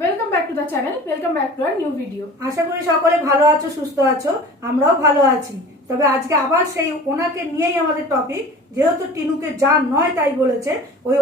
Welcome back to the channel, welcome back to our new video. আশা করি সকলে ভালো আছো, সুস্থ আছো, আমরাও ভালো আছি। তবে আজকে আবার সেই ওনাকে নিয়েই আমাদের টপিক, যেহেতু টিনুকে যা নয় তাই বলেছে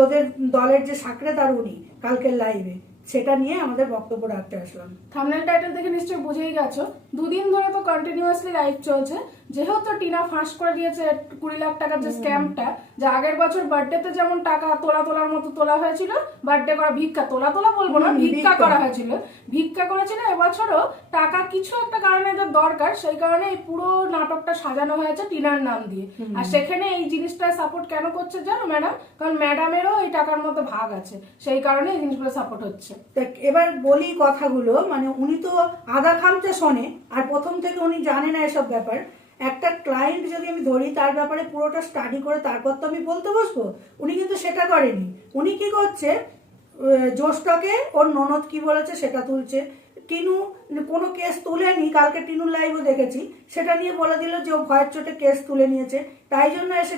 ওদের দলের যে সাকরেদার উনি কালকের লাইভে, সেটা নিয়ে আমাদের বক্তব্য রাখতে আসলাম। থাম্বনেল টাইটেল দেখে নিশ্চয়ই বুঝেই গেছো, দুদিন ধরে তো কন্টিনিউয়াসলি লাইভ চলছে। যেহেতু টিনা ফাঁস করে দিয়েছে 20 লাখ টাকার যে স্ক্যামটা, যে আগের বছর বার্থডেতে যেমন টাকা তোলার মতো তোলা হয়েছিল, বার্থডে করা ভিক্ষা তোলা বলবো না, ভিক্ষা করা হয়েছিল, ভিক্ষা করেছিল। এবছরও টাকা কিছু একটা কারণে এদের দরকার, সেই কারণে এই পুরো নাটকটা সাজানো হয়েছে টিনার নাম দিয়ে। আর সেখানে এই জিনিসটা সাপোর্ট কেন করছে জানো ম্যাডাম? কারণ ম্যাডামেরও এই টাকার মধ্যে ভাগ আছে, সেই কারণে এই জিনিসগুলো সাপোর্ট হচ্ছে। এবার বলি কথাগুলো, মানে উনি তো আধা খামচা শোনে, আর প্রথম থেকে উনি জানে না এসব ব্যাপার। একটা ক্লায়েন্ট যদি আমি ধরি, তার ব্যাপারে পুরোটা স্টাডি করে তারপর তো আমি বলতে বসবো। উনি কিন্তু সেটা করেনি। উনি কি করছে, জোশটাকে ওর ননদ কি বলেছে সেটা তুলছে। টিনু কোনো কেস তুলেনি, কালকে টিনুর লাইভও দেখেছি, সেটা নিয়ে বলে দিল যে ও ভয়ের চোটে কেস তুলে নিয়েছে। তাই জন্য এসে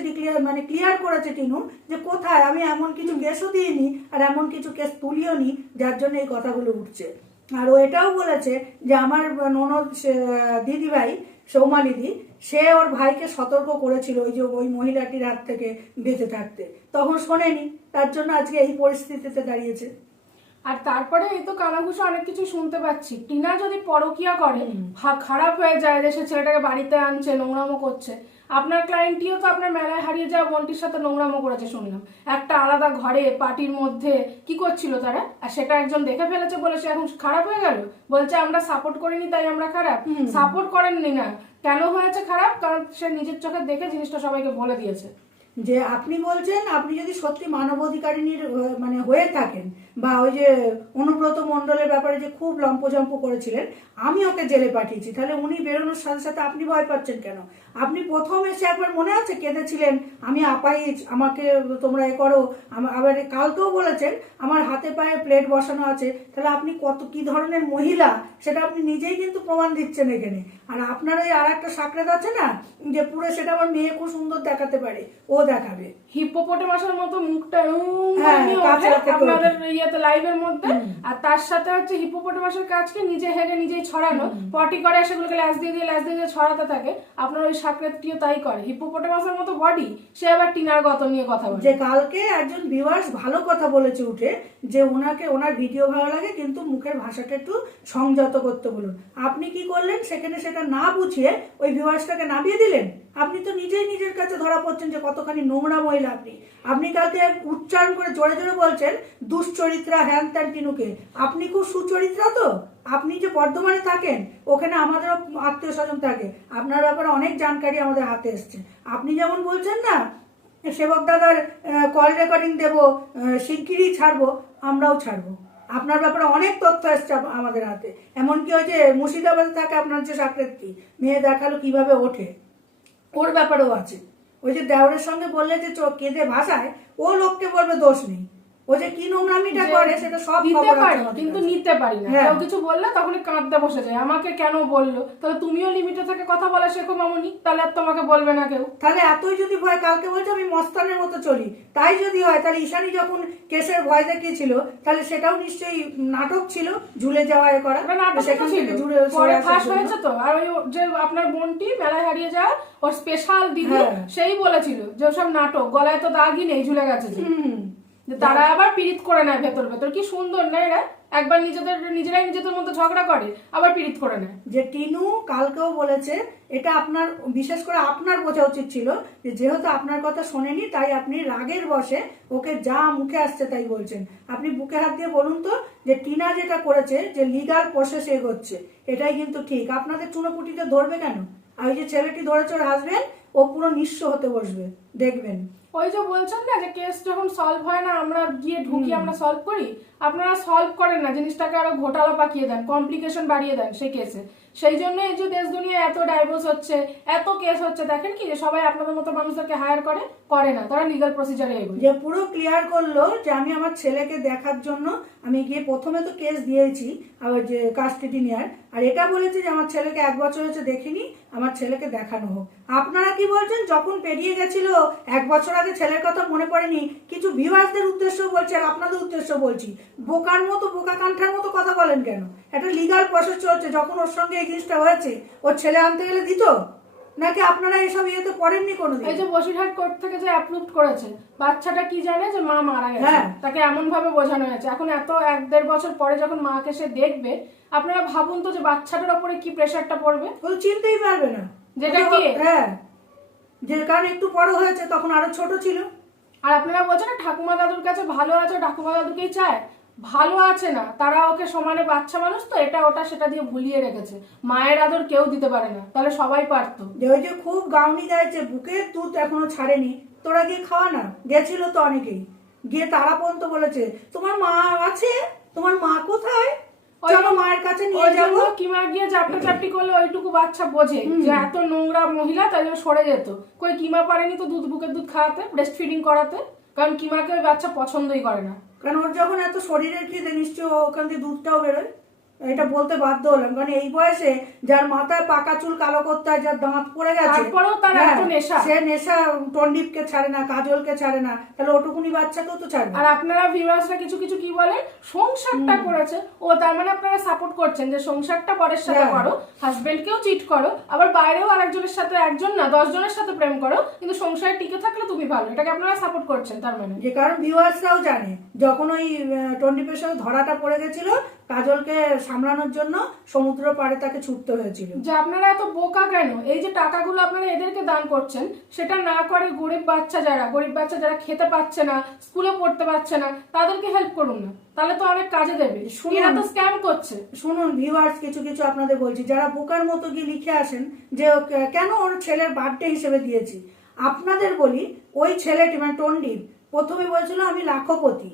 ক্লিয়ার করেছে টিনু যে কোথায় আমি এমন কিছু কেসও দিইনি আর এমন কিছু কেস তুলিও নি, যার জন্য এই কথাগুলো উঠছে। আর ও এটাও বলেছে যে আমার ননদ দিদিভাই সৌমালিদি, সে ওর ভাইকে সতর্ক করেছিল ওই মহিলাটির হাত থেকে বেঁচে থাকতে, তখন শোনেনি, তার জন্য আজকে এই পরিস্থিতিতে দাঁড়িয়েছে। আর তারপরে এই তো কানাঘুষো অনেক কিছু শুনতে পাচ্ছি। টিনা যদি পরকিয়া করে, খারাপ হয়ে যায়, যে সে ছেলেটাকে বাড়িতে আনছে, নোংরামো করছে। আপনার ক্লায়েন্টটিও তো আপনার মেলায় হারিয়ে যাওয়া বোনটির সাথে নোংরামো করেছে শুনলাম, একটা আলাদা ঘরে পার্টির মধ্যে কি করছিল তারা, আর সেটা একজন দেখে ফেলেছে বলে সে এখন খারাপ হয়ে গেল, বলছে আমরা সাপোর্ট করিনি তাই আমরা খারাপ। সাপোর্ট করেননি না, কেন হয়েছে খারাপ? কারণ সে নিজের চোখে দেখে জিনিসটা সবাইকে বলে দিয়েছে। যে আপনি বলছেন, আপনি যদি সত্যি মানবাধিকারিণীর হয়ে থাকেন, বা ওই যে অনুব্রত মণ্ডলের ব্যাপারে যে খুব লম্পজম্প করেছিলেন, আমি ওকে জেলে পাঠিয়েছি, তাহলে উনি বেরোনোর সাথে সাথে আপনি ভয় পাচ্ছেন কেন? আপনি প্রথম এসে একবার মনে আছে কেঁদেছিলেন, আমি আপাইজ, আমাকে তোমরা এ করো। আবার কালকেও বলেছেন আমার হাতে পায়ে প্লেট বসানো আছে। তাহলে আপনি কি ধরনের মহিলা সেটা আপনি নিজেই কিন্তু প্রমাণ দিচ্ছেন এখানে। আর আপনার ওই আর একটা সাকরেদ আছে না, যে পুরো সেটা আমার মেয়ে খুব সুন্দর দেখাতে পারে, ও দেখাবে হিপোপটেমাসের মতো মুখটা আপনাদের ইয়েতে লাইভের মধ্যে। আর তার সাথে হচ্ছে হিপোপটেমাসের কাজকে নিজে হেগে নিজেই ছড়ানো, পটি করে সেগুলোকে ল্যাস দিয়ে দিয়ে ছড়াতে থাকে। আপনার ওই সাকরেতটিও তাই করে, হিপোপটেমাসের মতো বডি, সে আবার টিনার গত নিয়ে কথা বলে। যে কালকে একজন ভিউয়ার্স ভালো কথা বলেছে উঠে, যে ওনার ভিডিও ভালো লাগে কিন্তু মুখের ভাষাটা একটু সংযত করতে বলুন। আপনি কি করলেন সেখানে, সেটা না বুঝিয়ে ওই ভিউয়ার্সটাকে নামিয়ে দিলেন। আপনি তো নিজেই নিজের কাছে ধরা পড়ছেন যে কতখানি নোংরা মহিলা আপনি কালকে উচ্চারণ করে জোরে জোরে বলছেন দুশ্চরিত্রা হ্যান ত্যান টিনুকে। আপনি খুব সুচরিত্রা তো। আপনি যে বর্ধমানে থাকেন, ওখানে আমাদেরও আত্মীয় স্বজন থাকে, আপনার ব্যাপারে অনেক জানকারি আমাদের হাতে এসছে। আপনি যেমন বলছেন না সেবক দাদার কল রেকর্ডিং দেবো, শিগগিরই ছাড়বো, আমরাও ছাড়বো। আপনার ব্যাপারে অনেক তথ্য এসছে আমাদের হাতে। এমনকি ওই যে মুর্শিদাবাদে থাকে আপনার যে সাকরেতটি, মেয়ে দেখালো কিভাবে ওঠে, ওর ব্যাপারেও আছে। ওই যে দেওরের সঙ্গে বললে যে চোখ কেঁদে ভাষায়, ও লোককে বলবে দোষ নেই, ও যে কি নোংরামিটা করে সেটা সব দিতে পারি কিন্তু নিতে পারি না। কেউ কিছু বললে তখন কাঁদতে বসে যায়, আমাকে কেন বললো? তাহলে তুমিও লিমিটে থেকে কথা বলা শেখো মামুনি, তাহলে আর তোমাকে বলবে না কেউ। তাহলে এতই যদি ভয়, কালকে বলছে আমি মস্তানের মতো চলি, তাই যদি হয় তাহলে ঈশানী যখন কেসের ভয় দেখিয়েছিল, তাহলে সেটাও নিশ্চয়ই নাটক ছিল, ঝুলে যাওয়া করা, সেখান থেকে পরে ফাঁস হয়েছে তো। আর ওই যে আপনার বোনটি মেলায় হারিয়ে যায়, ওর স্পেশাল দিদি সেই বলেছিল যে সব নাটক, গলায় তো দাগই নেই, ঝুলে গেছে। তারা আবার পীড়িত করে নেয় ভেতর ভেতর। কি সুন্দর না এরা, একবার নিজেরাই নিজেদের মধ্যে ঝগড়া করে, আবার পীড়িত করে নেয়। যে টিনু কালকেও বলেছে, এটা আপনার বিশেষ করে আপনার বোঝা উচিত ছিল, যে যেহেতু আপনার কথা শোনেনি তাই আপনি রাগের বশে ওকে যা মুখে আসছে তাই বলছেন। আপনি বুকে হাত দিয়ে বলুন তো, যে টিনা যেটা করেছে, যে লিগাল প্রসেস এগোচ্ছে, এটাই কিন্তু ঠিক। আপনাদের চুনোপুটিতে ধরবে কেন? আর ওই যে ছেলেটি ধরেছে ওর হাজবেন্ড, ও পুরো নিঃস্ব হতে বসবে, দেখবেন। ওই যে বলছেন না যে কেস যখন সলভ হয় না, আমরা গিয়ে ঢুকি, আমরা সলভ করি, আপনারা সলভ করেন না, জিনিসটাকে আরো ঘোটালা পাকিয়ে দেন, কমপ্লিকেশন বাড়িয়ে দেন সেই কেসে। সেই জন্য এই যে দেশ দুনিয়ায় এত ডাইভোর্স হচ্ছে, এত কেস হচ্ছে, দেখেন কি যে সবাই আপনাদের মতো মানুষদেরকে হায়ার করে না, তারা লিগাল প্রসিজারে এগোয়। যে পুরো ক্লিয়ার করলো যে আমি আমার ছেলেকে দেখার জন্য আমি গিয়ে প্রথমে তো কেস দিয়েছি, আবার যে কাস্টডি নেওয়ার, আর এটা বলেছে যে আমার ছেলেকে 1 বছর হয়েছে দেখিনি, আমার ছেলেকে দেখানো হোক। আপনারা কি বলছেন, যখন পেরিয়ে গেছিল 1 বছর আগে ছেলের কথা মনে পড়েনি? কিছু ভিউয়ার্সদের উদ্দেশ্য বলছি আর আপনাদের উদ্দেশ্য বলছি, বোকার মতো, বোকা কান্ঠার মতো কথা বলেন কেন? একটা লিগাল প্রসেস চলছে, যখন ওর সঙ্গে এই জিনিসটা হয়েছে ওর ছেলে আনতে গেলে দিত নাকি আপনারা এসব ইয়েতে পড়েননি কোনোদিন? এই যে বসিরহাট কোর্ট থেকে যে অ্যাপ্রুভ করেছে, বাচ্চাটা কি জানে যে মা মারা গেছে, তাকে এমন ভাবে বোঝানো হয়েছে। এখন এত 1-1.5 বছর পরে যখন মাকে সে দেখবে, আপনারা ভাবুন তো যে বাচ্চাটার উপরে কি প্রেশারটা পড়বে। ও চিনতেই পারবে না যেটা কি, হ্যাঁ, যে কারণ একটু বড় হয়েছে, তখন আরো ছোট ছিল। আর আপনারা বলছেন না ঠাকুমা দাদুর কাছে ভালো আছে, ঠাকুমা দাদুকেই চায়, ভালো আছে না, তারা ওকে সমানে বাচ্চা মানুষ তো এটা ওটা সেটা দিয়ে ভুলিয়ে রেখেছে। মায়ের আদর কেউ দিতে পারে না, তাহলে সবাই পারতো। যে ওই যে খুব গাউনি দেয় যে বুকের দুধ এখনো ছাড়েনি, তোরা গিয়ে খাওয়া না, গেছিল তো অনেকেই, গিয়ে তারা পর্যন্ত বলেছে তোমার মা আছে, তোমার মা কোথায়, চলো মায়ের কাছে নিয়ে যাবো। কিমা গিয়ে চাপটা চাপটি করলে ওইটুকু বাচ্চা বোঝে যে এত নোংরা মহিলা, তাই জন্য সরে যেত। কই কিমা পারেনি তো বুকের দুধ খাওয়াতে, ব্রেস্ট ফিডিং করাতে, কারণ কিমাকে ওই বাচ্চা পছন্দই করে না। কারণ ওর যখন এত শরীরের খিদে, নিশ্চয় ওখান দিয়ে দুধটাও বেরোয়। এটা বলতে বাধ্য হলাম, কারণ এই বয়সে যার মাথায় পাকা চুল কালো করতে হয়, যার দাঁত পড়ে গেছে, তারপরেও তার এত নেশা, সে নেশা টন্ডিপকে ছাড়ে না, কাজলকে ছাড়ে না, তাহলে ওটুকুনি বাচ্চাকেও তো ছাড়বে। আর আপনারা ভিউয়ার্সরা কিছু কিছু কি বলে, সংসারটা করেছে ও, তার মানে আপনারা সাপোর্ট করছেন যে সংসারটা পরের সাথে করো, হাজবেন্ডকেও চিট করো, আবার বাইরেও আরেকজনের সাথে, একজন না 10 জনের সাথে প্রেম করো, কিন্তু সংসারে টিকে থাকলে তুমি ভালো, এটাকে আপনারা সাপোর্ট করছেন। তার মানে যে কারণ ভিউয়ার্সরাও জানে, যখন ওই টন্ডিপের সাথে ধরাটা পড়ে গেছিল, কাজলকে সামলানোর জন্য সমুদ্র পাড়ে তাকে ছুটতে হয়েছিল। যে আপনারা এত বোকা কেন? এই যে টাকাগুলো আপনারা এদেরকে দান করছেন, সেটা না করে গরিব বাচ্চা যারা খেতে পাচ্ছে না, স্কুলে পড়তে পারছে না, তাদেরকে হেল্প করুন না, তাহলে তো অনেক কাজে দেবে। এরা তো স্ক্যাম করছে। শুনুন ভিউয়ার্স, কিছু কিছু আপনাদের বলছি, যারা বোকার মতো গিয়ে লিখে আসেন যে কেন ওর ছেলের বার্থডে হিসেবে দিয়েছি, আপনাদের বলি, ওই ছেলেটি মানে টন্ডিপ প্রথমে বলছিল আমি লাখপতি,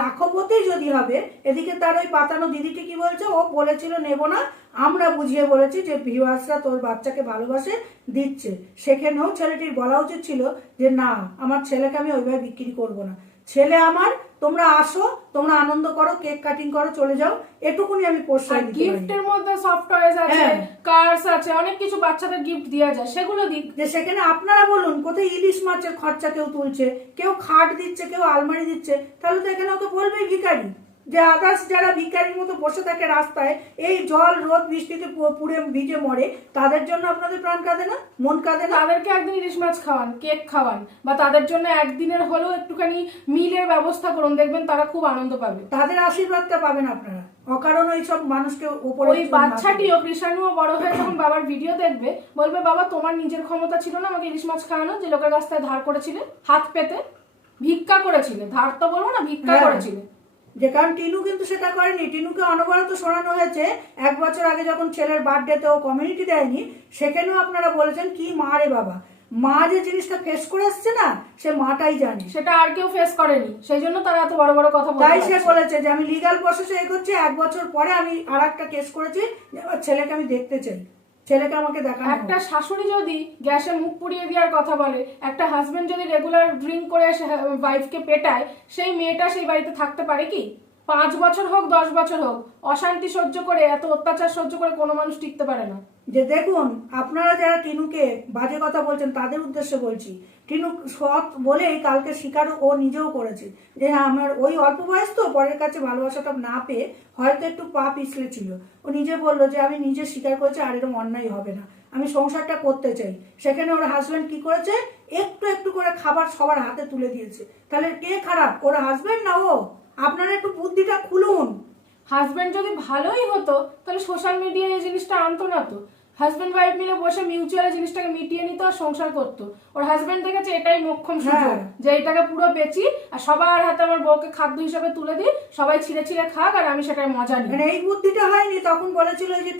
লাখপতি যদি হবে, এদিকে তার ওই পাতানো দিদিটি কি বলছে, ও বলেছিল নেব না, আমরা বুঝিয়ে বলেছি যে ভিউয়ার্সরা তোর বাচ্চাকে ভালোবাসে দিচ্ছে, সেখানেও ছেলেটির বলা উচিত ছিল যে না, আমার ছেলেকে আমি ওইভাবে বিক্রি করব না, ছেলে আমার, তোমরা আসো, তোমরা আনন্দ করো, কেক কাটিং করো, চলে যাও, এটুকুনি আমি প্রশ্রয় দিতে পারি। গিফটের মধ্যে সফট টয়েস আছে, কার্স আছে, অনেক কিছু বাচ্চাদের গিফট দেওয়া যায়, সেগুলো দিক। যে সেখানে আপনারা বলুন, কোথায় ইলিশ মাছের খরচা কেউ তুলছে, কেউ খাট দিচ্ছে, কেউ আলমারি দিচ্ছে, তাহলে তো এখানে ওকে বলবেই ভিখারি। যে আদার্স যারা ভিখারির মতো বসে থাকে রাস্তায়, এই জল রোদ বৃষ্টিতে পুড়ে ভিজে মরে, তাদের জন্য আপনাদের প্রাণ কাঁদে না, মন কাঁদে না? তাদেরকে একদিন ইলিশ মাছ খাওয়ান, কেক খাওয়ান, বা তাদের জন্য একদিনের হলেও একটুখানি মিলের ব্যবস্থা করুন, দেখবেন তারা খুব আনন্দ পাবে। তাদের আশীর্বাদটা পাবেন আপনারা, অকারণ ওই সব মানুষকে উপরে। ওই বাচ্চাটিও কৃষাণুও বড় হয়ে যখন বাবার ভিডিও দেখবে, বলবে বাবা তোমার নিজের ক্ষমতা ছিল না আমাকে ইলিশ মাছ খাওয়ানো, যে লোকের কাছ থেকে ধার করেছিলে, হাত পেতে ভিক্ষা করেছিলে, ধার তো বলবো না, ভিক্ষা করেছিলে। যে কারণ টিনু কিন্তু সেটা করেনি, টিনুকে অনবরত শোনানো হয়েছে 1 বছর আগে যখন ছেলের বার্থডেতে ও কমিউনিটি দেয়নি, সেখানেও আপনারা বলেছেন কি মা রে বাবা, মা যে জিনিসটা ফেস করে আসছে না, সে মাটাই জানে, সেটা আর কেউ ফেস করেনি, সেই জন্য তারা এত বড় বড় কথা বলছে। তাই সে বলেছে যে আমি লিগাল প্রসেসে এগোচ্ছি, 1 বছর পরে আমি আরেকটা কেস করেছি, আমার ছেলেকে আমি দেখতে চাই, ছেলেকে আমাকে দেখানো। একটা শাশুড়ি যদি গ্যাসে মুখ পুড়িয়ে দেওয়ার কথা বলে, একটা হাজবেন্ড যদি রেগুলার ড্রিঙ্ক করে এসে ওয়াইফকে পেটায়, সেই মেয়েটা সেই বাড়িতে থাকতে পারে কি? 5 বছর হোক 10 বছর হোক, অশান্তি সহ্য করে, এত অত্যাচার সহ্য করে কোনো মানুষ টিকতে পারে না। যে দেখুন, আপনারা যারা টিনুকে বাজে কথা বলছেন তাদের উদ্দেশ্যে বলছি, টিনু সৎ বলেই কালকে স্বীকার ও নিজেও করেছে যে হ্যাঁ, আমার ওই অল্প বয়স তো, পরের কাছে ভালোবাসাটা না পেয়ে হয়তো একটু পা পিছলে ছিল, ও নিজে বললো যে আমি নিজে স্বীকার করেছি, আর এরকম অন্যায় হবে না, আমি সংসারটা করতে চাই। সেখানে ওর হাজবেন্ড কি করেছে, একটু একটু করে খাবার সবার হাতে তুলে দিয়েছে, তাহলে কে খারাপ, ওর হাজবেন্ড না ও? আপনারা একটু বুদ্ধিটা খুলুন। হাজবেন্ড যদি ভালোই হতো তাহলে সোশ্যাল মিডিয়ায় এই জিনিসটা আনতো না তো। হাজবেন্ড ওয়াইফ মিলে বসে মিউচুয়াল জিনিসটাকে মিটিয়ে নিত আর সংসার করতো। ওর হাজবেন্ড দেখেছে এটাই মোক্ষম সুযোগ, যে এটাকে পুরো বেচি আর সবার হাতে আমার বউকে খাদ্য হিসাবে তুলে দিই, সবাই ছিঁড়ে ছিঁড়ে খাক আর আমি সেটাই মজা নিই। মানে এই বুদ্ধিটা হয়নি তখন, বলেছিল যে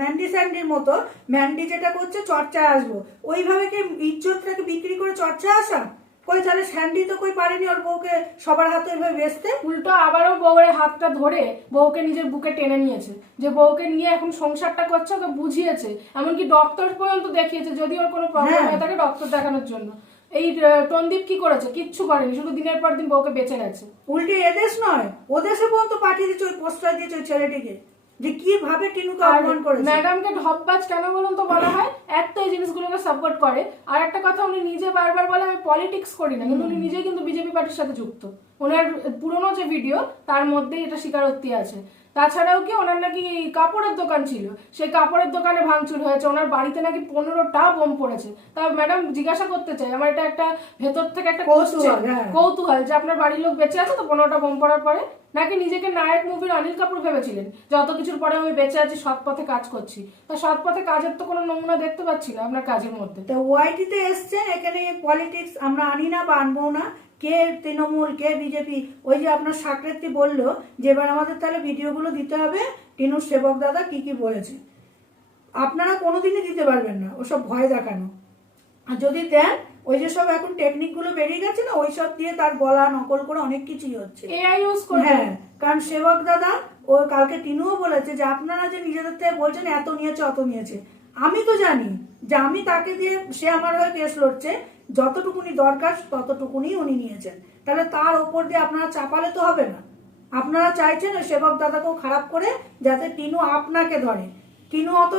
ম্যান্ডি স্যান্ডির মতো, ম্যান্ডি যেটা করছে চর্চায় আসবো, ওইভাবে কি ইজ্জতটাকে বিক্রি করে চর্চায় আসা? কই তাহলে স্যান্ডি তো কই পারেনি ওর বউকে সবার হাতে ওইভাবে বেচতে। উল্টো আবারও বউয়ের হাতটা ধরে বউকে নিজের বুকে টেনে নিয়েছে, যে বউকে নিয়ে এখন সংসারটা করছে, ওকে বুঝিয়েছে, এমনকি ডক্টর পর্যন্ত দেখিয়েছে যদি ওর কোনো প্রবলেম হয়ে থাকে ডক্টর দেখানোর জন্য। এই টনদীপ কি করেছে? কিচ্ছু করেনি, শুধু দিনের পর দিন বউকে বেঁচে গেছে। উল্টে এদেশ নয় ওদেশে পর্যন্ত পাঠিয়ে দিচ্ছে, ওই প্রশ্রয় দিয়েছে ওই ছেলেটিকে, যে কিভাবে টিনুকে অপমান করেছে। ম্যাডামকে ঢপবাজ কেন বলুন তো বলা হয়? এক তো এই জিনিসগুলোকে সাপোর্ট করে, আর একটা কথা উনি নিজে বারবার বলে আমি পলিটিক্স করি না, কিন্তু উনি নিজেই কিন্তু বিজেপি পার্টির সাথে যুক্ত। ওনার পুরনো যে ভিডিও তার মধ্যেই এটা স্বীকারোক্তি আছে। তাছাড়াও কি ওনার নাকি কাপড়ের দোকান ছিল, সেই কাপড়ের দোকানে ভাঙচুর হয়েছে, ওনার বাড়িতে নাকি 15টা বোম পড়েছে। তা ম্যাডাম জিজ্ঞাসা করতে চাই, আমার এটা একটা ভেতর থেকে একটা কৌতূহল যে আপনার বাড়ির লোক বেঁচে আছে তো 15টা বোম পড়ার পরে, নাকি নিজেকে নায়ক মুভির অনিল কাপুর ভেবেছিলেন যত কিছুর পরে আমি বেঁচে আছি, সৎ পথে কাজ করছি? তা সৎ পথে কাজের তো কোনো নমুনা দেখতে পাচ্ছি না আপনার কাজের মধ্যে। তো ওয়াইটিতে এসছেন, এখানে পলিটিক্স আমরা আনি না বা আনবো না, কে তৃণমূল কে বিজেপি। ওই যে আপনার সাকরেতি বললো যে এবার আমাদের তাহলে ভিডিওগুলো দিতে হবে টিনুর সেবক দাদা কি কি বলেছে। আপনারা কোনোদিনই দিতে পারবেন না, ওসব ভয় দেখানো। আর যদি দেন, ওই যে সব এখন টেকনিক গুলো বেরিয়ে গেছে না, ওই সব দিয়ে তার গলা নকল করে অনেক কিছুই হচ্ছে। এআই ইউজ করে। হ্যাঁ, কারণ সেবক দাদা ও কালকে টিনুও বলেছে যে আপনারা যে নিজেদের থেকে বলছেন এত নিয়েছে অত নিয়েছে, আমি তো জানি যে আমি তাকে দিয়ে, সে আমার হয়ে কেস লড়ছে, যতটুকুনি দরকার ততটুকুনি উনি নিয়েছেন। তাহলে তার ওপর দিয়ে আপনারা চাপালে তো হবে না। আপনারা চাইছেন ওই সেবক দাদাকেও খারাপ করে যাতে টিনু আপনাকে ধরে। টিনু অত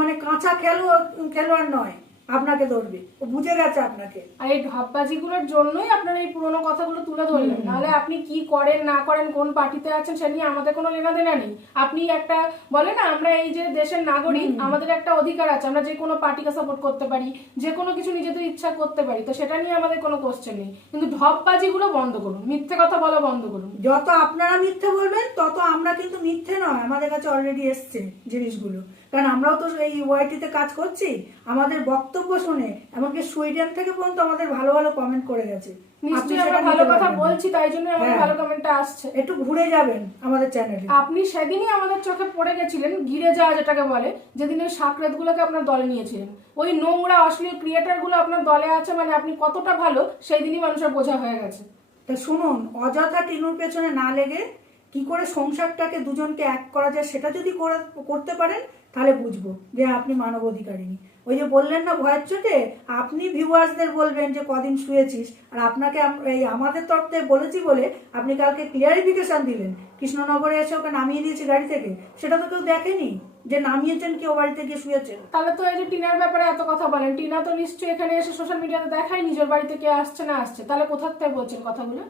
মানে কাঁচা খেলোয়াড় নয়, আপনাকে ধরবে, ও বুঝে গেছে আপনাকে। আর এই ঢপবাজিগুলোর জন্যই আপনারা এই পুরোনো কথাগুলো তুলে ধরলেন, নাহলে আপনি কি করেন না করেন কোন পার্টিতে আছেন সে নিয়ে আমাদের কোনো লেনা দেনা নেই। আপনি একটা বলে না, আমরা এই যে দেশের নাগরিক, আমাদের একটা অধিকার আছে, আমরা যে কোনো পার্টিকে সাপোর্ট করতে পারি, যে কোনো কিছু নিজেদের ইচ্ছা করতে পারি, তো সেটা নিয়ে আমাদের কোনো কোশ্চেন নেই। কিন্তু ঢপবাজিগুলো বন্ধ করুন, মিথ্যে কথা বলা বন্ধ করুন। যত আপনারা মিথ্যে বলবেন তত আমরা কিন্তু মিথ্যে নয়, আমাদের কাছে অলরেডি এসছে জিনিসগুলো। কারণ আমরাও তো এই ওয়াইটিতে কাজ করছি, আমাদের বক্তব্য শুনে এমনকি সুইডেন থেকে পর্যন্ত আমাদের ভালো ভালো কমেন্ট করে গেছে। নিশ্চয়ই আমরা ভালো কথা বলছি, তাই জন্য আমাদের ভালো কমেন্টটা আসছে। একটু ঘুরে যাবেন আমাদের চ্যানেলে। আপনি সেদিনই আমাদের চোখে পড়ে গেছিলেন, ঘিরে যাওয়া যেটাকে বলে, যেদিন ওই সাকরেত গুলোকে আপনার দলে নিয়েছিলেন, ওই নোংরা অশ্লীল ক্রিয়েটার গুলো আপনার দলে আছে, মানে আপনি কতটা ভালো সেই দিনই মানুষের বোঝা হয়ে গেছে। তা শুনুন, অযথা টিনুর পেছনে না লেগে কি করে সংসারটাকে দুজনকে এক করা যায় সেটা যদি করতে পারেন তাহলে বুঝবো যে আপনি মানব অধিকারিনী। ওই যে বললেন না ভয়ের চোটে, আপনি ভিউয়ার্সদের বলবেন যে কদিন শুয়েছিস, আর আপনাকে এই আমাদের তরফ থেকে বলেছি বলে আপনি কালকে ক্লিয়ারিফিকেশন দিলেন, কৃষ্ণনগরে এসে ওকে নামিয়ে দিয়েছি গাড়ি থেকে, সেটা তো কেউ দেখেনি যে নামিয়েছেন কেউ বাড়িতে গিয়ে শুয়েছেন। তাহলে তো এই যে টিনার ব্যাপারে এত কথা বলেন, টিনা তো নিশ্চয়ই এখানে এসে সোশ্যাল মিডিয়াতে দেখায় নিজের বাড়িতে কে আসছে না আসছে, তাহলে কোথা থেকে বলছেন কথাগুলো?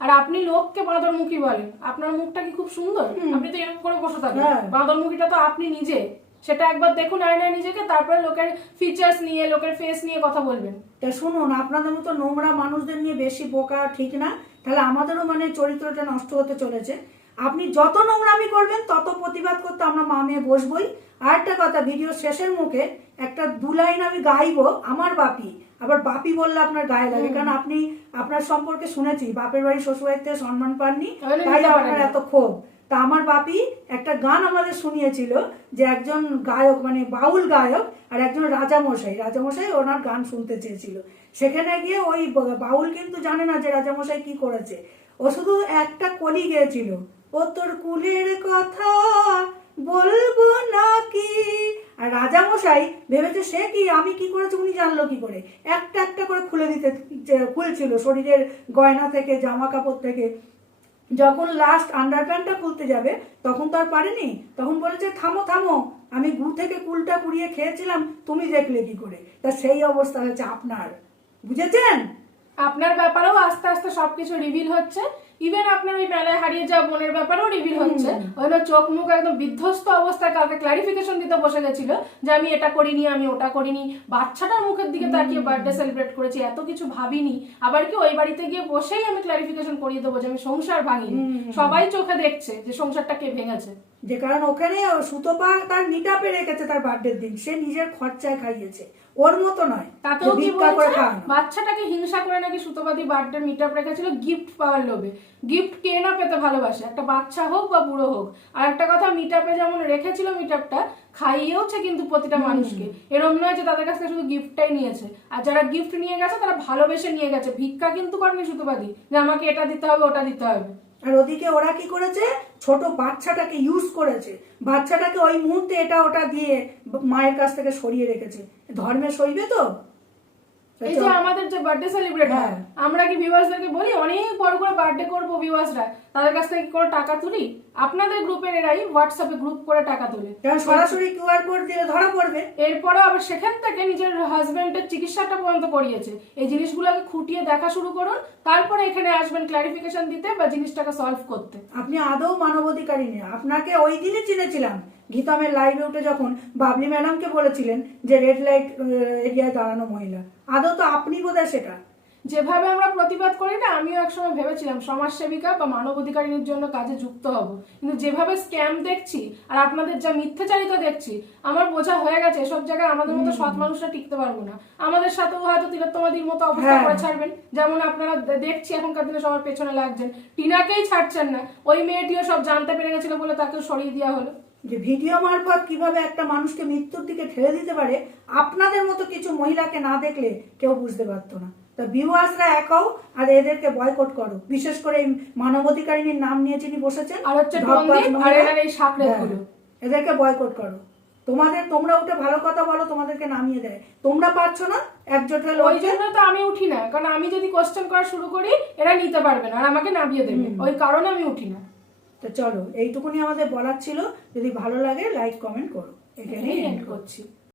আর আপনি লোককে বাঁদরমুখী বলেন, আপনার মুখটা কি খুব সুন্দর? আপনি তো এরকম করে বসে থাকেন, বাঁদরমুখীটা তো আপনি নিজে। সেটা একবার দেখুন আয়নায় নিজেকে, তারপরে লোকের ফিচার্স নিয়ে, লোকের ফেস নিয়ে কথা বলবেন। তা শুনুন, আপনাদের মতো নোংরা মানুষদের নিয়ে বেশি বোকা ঠিক না, তাহলে আমাদেরও মানে চরিত্রটা নষ্ট হতে চলেছে। আপনি যত নোংরামি করবেন তত প্রতিবাদ করতে আমরা মা মেয়ে বসবই। আর একটা কথা, ভিডিও শেষের মুখে একটা 2 লাইন আমি গাইবো, আমার বাপি। আবার বাপি বললে আপনার গায়ে লাগে, কারণ আপনি আপনার সম্পর্কে শুনেছি বাপের বাড়ি শ্বশুর বাড়িতে সম্মান পাননি, তাই আপনার এত ক্ষোভ। তা আমার বাপি একটা গান আমাদের শুনিয়েছিল যে একজন গায়ক মানে বাউল গায়ক আর একজন রাজামশাই ওনার গান শুনতে চেয়েছিল। সেখানে গিয়ে ওই বাউল কিন্তু জানে না যে রাজামশাই কি করেছে, ও শুধু একটা কলি গেয়েছিল, ও তোর কুলের কথা বলবো নাকি। আর রাজামশাই ভেবেছে সে কি, আমি কি করেছি উনি জানলো কি করে, একটা একটা করে খুলছিল শরীরের গয়না থেকে, জামা কাপড় থেকে। যখন লাস্ট আন্ডারপ্যান্টটা খুলতে যাবে তখন তো আর পারেনি, তখন বলেছে থামো থামো, আমি গু থেকে কুলটা কুড়িয়ে খেয়েছিলাম, তুমি দেখলে কি করে। তা সেই অবস্থা হয়েছে আপনার, বুঝেছেন? আপনার ব্যাপারেও আস্তে আস্তে সবকিছু রিভিল হচ্ছে, ইভেন আপনার ওই মেলায় হারিয়ে যাওয়া বোনের ব্যাপারেও রিভিল হচ্ছে। ওইগুলো চোখ মুখ একদম বিধ্বস্ত অবস্থায় কালকে ক্লারিফিকেশন দিতে বসে গেছিল যে আমি এটা করিনি, আমি ওটা করিনি, বাচ্চাটার মুখের দিকে তাকিয়ে বার্থডে সেলিব্রেট করেছি, এত কিছু ভাবিনি। আবার কি ওই বাড়িতে গিয়ে বসেই আমি ক্লারিফিকেশন করিয়ে দেবো যে আমি সংসার ভাঙিনি, সবাই চোখে দেখছে যে সংসারটা কে ভেঙেছে। যে কারণ ওখানে সুতপা তার মিটআপে রেখেছে তার বার্থডের দিন, সে নিজের খরচায় খাইয়েছে, ওর মতো নয়। তাতেও কি বলছে, বাচ্চাটাকে হিংসা করে নাকি সুতপাদি বার্থডে মিটআপ রেখেছিল গিফট পাওয়ার লোভে। গিফট কে না পেতে ভালোবাসে, একটা বাচ্চা হোক বা বুড়ো হোক। আর একটা কথা, মিটআপে যেমন রেখেছিল, মিটআপটা খাইয়েওছে কিন্তু প্রতিটা মানুষকে, এরকম নয় যে তাদের কাছ থেকে শুধু গিফটটাই নিয়েছে। আর যারা গিফট নিয়ে গেছে তারা ভালোবেসে নিয়ে গেছে, ভিক্ষা কিন্তু করেনি সুতপাদি যে আমাকে এটা দিতে হবে ওটা দিতে হবে। আর ওদিকে ওরা কি করেছে, ছোট বাচ্চাটাকে ইউজ করেছে, বাচ্চাটাকে ওই মুহূর্তে এটা ওটা দিয়ে মায়ের কাছ থেকে সরিয়ে রেখেছে। ধর্মে সইবে তো? এই যে আমাদের যে বার্থডে সেলিব্রেট হয়, আমরা কি ভিউয়ার্সদেরকে বলি অনেক বড় করে বার্থডে করবো, ভিউয়ার্সরা তাদের কাছ থেকে কি কোনো টাকা তুলি? আপনাদের গ্রুপের এরাই হোয়াটসঅ্যাপে গ্রুপ করে টাকা তোলে, সরাসরি কিউআর কোড দিলে ধরা পড়বে। এরপরে আবার সেখান থেকে নিজের হাজবেন্ডের চিকিৎসাটা পর্যন্ত করিয়েছে। এই জিনিসগুলোকে খুঁটিয়ে দেখা শুরু করুন, তারপরে এখানে আসবেন ক্লারিফিকেশন দিতে বা জিনিসটাকে সলভ করতে। আপনি আদৌ মানবাধিকারী নেই। আপনাকে ওই দিনই চিনেছিলাম গীতমের লাইভে উঠে যখন বাবলি ম্যাডামকে বলেছিলেন যে রেড লাইট এরিয়ায় দাঁড়ানো মহিলা, আদৌ তো আপনি বোধহয় সেটা। যেভাবে আমরা প্রতিবাদ করি না, আমিও একসময় ভেবেছিলাম সমাজসেবিকা বা মানবাধিকারীর জন্য কাজে যুক্ত হব, কিন্তু যেভাবে স্ক্যাম দেখছি আর আপনাদের যা মিথ্যাচারিতা দেখছি, আমার বোঝা হয়ে গেছে এসব জায়গায় আমাদের মতো সৎ মানুষরা টিকতে পারবো না। আমাদের সাথেও হয়তো তিলোত্তমাদির মতো অবস্থা করে ছাড়বেন, যেমন আপনারা দেখছি এখনকার দিনে সবার পেছনে লাগছেন। টিনাকেই ছাড়ছেন না, ওই মেয়েটিও সব জানতে পেরে গেছিল বলে তাকে সরিয়ে দেওয়া হলো। যে ভিডিও মারফত কিভাবে একটা মানুষকে মৃত্যুর দিকে ঠেলে দিতে পারে, আপনাদের মতো কিছু মহিলাকে না দেখলে কেউ বুঝতে পারতো না। তো ভিউয়ার্সরা একাও আর এদেরকে বয়কট করো, বিশেষ করে এই মানবাধিকারিনীর নাম নিয়ে যিনি বসেছেন আর হচ্ছে এই সাকরেতগুলো, এদেরকে বয়কট করো। তোমরা উঠে ভালো কথা বলো, তোমাদেরকে নামিয়ে দেয়, তোমরা পারছো না একজোট হলে। ওই জন্য তো আমি উঠি না, কারণ আমি যদি কোশ্চেন করা শুরু করি এরা নিতে পারবে না আর আমাকে নামিয়ে দেবে, ওই কারণে আমি উঠি না। তো চলো, এইটুকুনি আমাদের বলার ছিল। যদি ভালো লাগে লাইক কমেন্ট করো, এখানেই এন্ড করছি।